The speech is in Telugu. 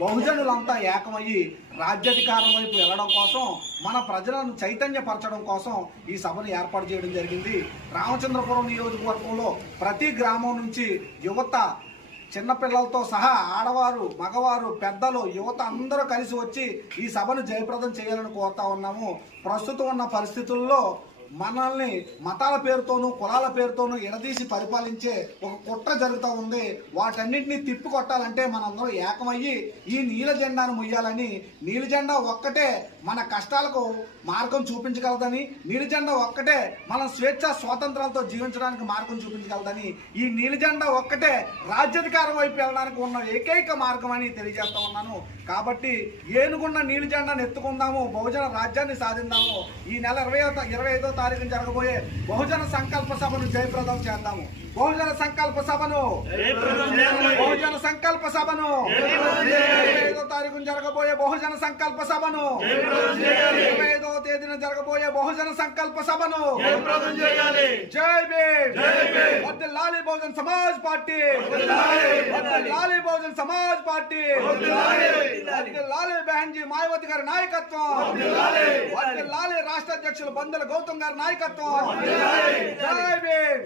బహుజనులంతా ఏకమయ్యి రాజ్యాధికారం వైపు వెళ్ళడం కోసం, మన ప్రజలను చైతన్యపరచడం కోసం ఈ సభను ఏర్పాటు చేయడం జరిగింది. రామచంద్రపురం నియోజకవర్గంలో ప్రతి గ్రామం నుంచి యువత, చిన్నపిల్లలతో సహా ఆడవారు, మగవారు, పెద్దలు, యువత అందరూ కలిసి వచ్చి ఈ సభను జయప్రదం చేయాలని కోరుతా ఉన్నాము. ప్రస్తుతం ఉన్న పరిస్థితుల్లో మనల్ని మతాల పేరుతోనూ కులాల పేరుతోనూ ఎడదీసి పరిపాలించే ఒక కుట్ర జరుగుతూ ఉంది. వాటన్నింటినీ తిప్పికొట్టాలంటే మనందరం ఏకమయ్యి ఈ నీల జెండాను ముయ్యాలని, నీలి జెండా ఒక్కటే మన కష్టాలకు మార్గం చూపించగలదని, నీలి జెండా ఒక్కటే మన స్వేచ్ఛ స్వాతంత్రాలతో జీవించడానికి మార్గం చూపించగలదని, ఈ నీలి జెండా ఒక్కటే రాజ్యాధికారం వైపు వెళ్ళడానికి ఉన్న ఏకైక మార్గం అని తెలియజేస్తా ఉన్నాను. కాబట్టి ఏనుగున్న నీలి జెండాను ఎత్తుకుందాము, బహుజన రాజ్యాన్ని సాధిందాము. ఈ నెల 25వ తారీఖున జరగబోయే బహుజన సంకల్ప సభను జయప్రదం చేద్దాము. బహుజన సంకల్ప సభను, బహుజన సంకల్ప సభను, 25వ తారీఖున జరగబోయే బహుజన సంకల్ప సభను, 25వ తేదీన జరగబోయే బహుజన సంకల్ప సభను జై భీమ్. వర్ధిల్లాలి బహుజన సమాజ్ పార్టీ, వర్ధిల్లాలి బహుజన సమాజ్ పార్టీ, వర్ధిల్లాలి బహన్జీ మాయావతి గారి నాయకత్వం, వర్ధిల్లాలి రాష్ట్ర అధ్యక్షులు బందెల గౌతమ్ గారి నాయకత్వం. జై భీమ్.